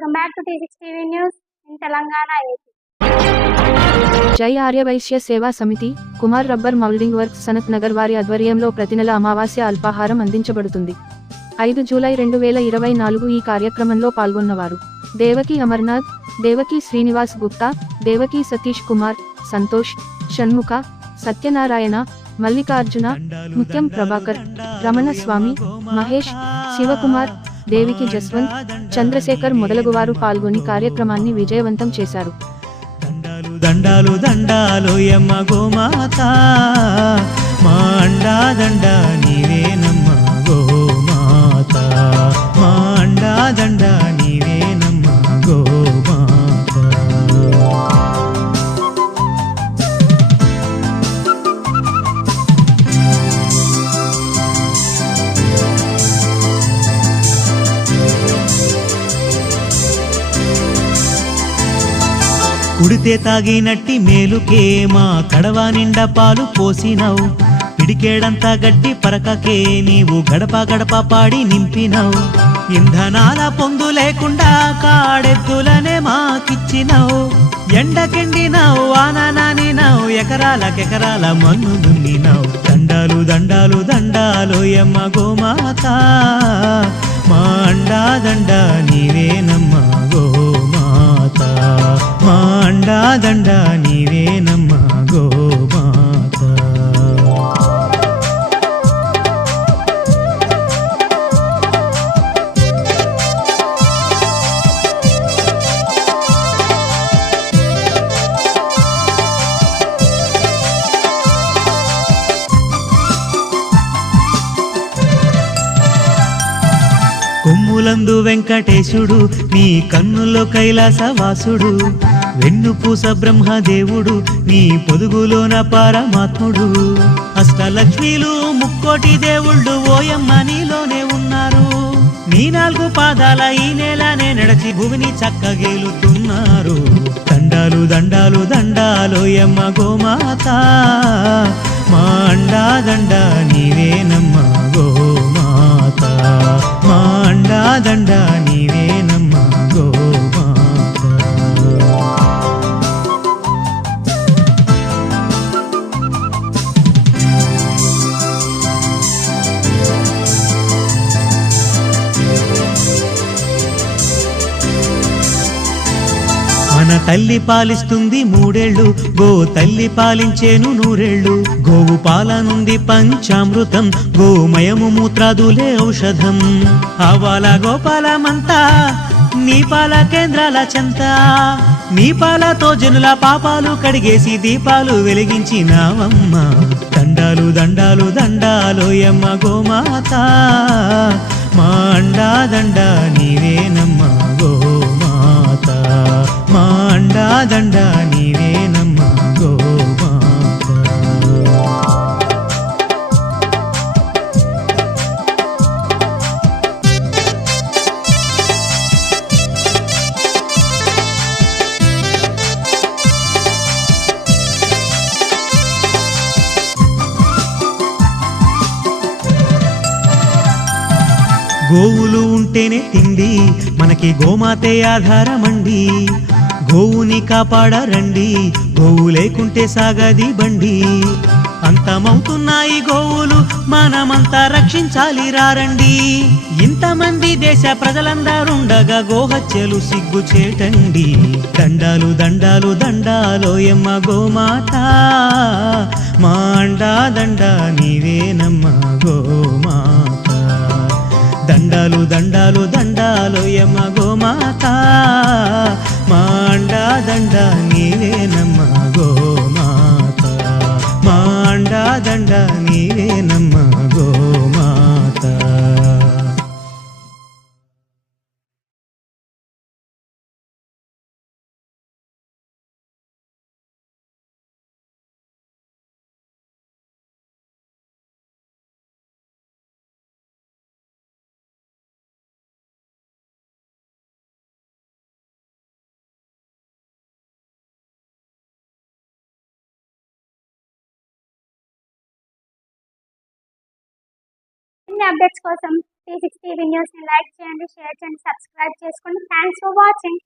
Welcome back to T6 TV news in Telangana AP. జై ఆర్యవైశ్య సేవా సమితి, Kumar rubber moulding works Sanath Nagar వారి ఆధ్వర్యంలో ప్రతి నెల అమావాస్య అల్పాహారం అందించబడుతుంది. 5 జూలై 2024 ఈ కార్యక్రమంలో పాల్గొన్నవారు దేవకి అమర్నాథ్, దేవకి శ్రీనివాస్ గుప్తా, దేవకి సతీష్ కుమార్, సంతోష్, షణ్ముఖ, సత్యనారాయణ, మల్లికార్జున, ముత్యం ప్రభాకర్, రమణ స్వామి, మహేష్, శివకుమార్, దేవికి జస్వంత్, చంద్రశేఖర్ మొదలగువారు పాల్గొని కార్యక్రమాన్ని విజయవంతం చేశారు. దండాలు దండాలు యమ్మ గోమాత, మా అండా దండ నీవేనమ్మ గోమాత, మా అండా దండ నీవేనమ్మ గోమాత. కుడితే తాగినట్టి మేలుకే మా కడవ నిండా పాలు పోసినావు, పిడికేడంతా గడ్డి పరకకే నీవు గడప గడప పాడి నింపినావు, ఇంధనాల పొందు లేకుండా కాడెద్దులనే మాకిచ్చినావు, ఎండకెండినావు ఆనానానినావు ఎకరాలకెకరాల మన్ను దున్నినావు. దండాలు దండాలు దండాలు యమ్మ గోమాత, మా అండా దండ నీవేనమ్మ గోమాత, మా అండా దండ నీవేనమ్మ గోమాత. కొమ్ములందు వెంకటేశుడు, నీ కన్నుల్లో కైలాసవాసుడు, వెన్నుపూస బ్రహ్మదేవుడు, నీ పొదుగులోన పరమాత్ముడు, అష్టలక్ష్మీలు ముక్కోటి దేవుళ్ళు ఓయమ్మ నీలోనే ఉన్నారు, నీ 4 పాదాల ఈ నేలనే నడిచి భూమిని చక్కగేలుతున్నారు. దండాలు దండాలు దండాలు యమ్మ గోమాత, మా అండా దండ నీవేనమ్మ గోమాత, మా అండా దండ నీవేనమ్మ గోమాత. మన తల్లి పాలిస్తుంది 3 ఏళ్ళు, గో తల్లి పాలించేను 100 ఏళ్ళు, గోవు పాల నుండి పంచామృతం, గోమయము మూత్రాదులే ఔషధం, ఆవాల గోపాలమంతా నీ పాల కేంద్రాల చెంత, నీ పాలతో జనుల పాపాలు కడిగేసి దీపాలు వెలిగించినావమ్మ. దండాలు దండాలు దండాలు యమ్మ గోమాత, మా అండా దండ నీవేనమ్మ గోమాత, మా అండా దండ నీవేనమ్మ గోమాత. గోవులు ఉంటేనే తిండి, మనకి గోమాతే ఆధారమండి, గోవుని కాపాడరండి, గోవు లేకుంటే సాగది బండి, అంతమవుతున్నాయి గోవులు మనమంతా రక్షించాలి రారండి, ఇంతమంది దేశ ప్రజలందరుండగా గోహత్యలు సిగ్గుచేటండి. దండాలు దండాలు దండాలో యమ్మ గోమాత, మా అండా దండ నీవేనమ్మ గోమాత, దండాలు దండాలు దండాలు యమ్మ గోమాత, మా అండా దండ నీవేనమ్మ గోమాత, మా అండా దండ నీవేనమ్మ గోమాత. అప్డేట్స్ కోసం T6 టీవీ న్యూస్ ని లైక్ చేయండి, షేర్ చేయండి, సబ్స్క్రైబ్ చేసుకోండి. Thanks for watching.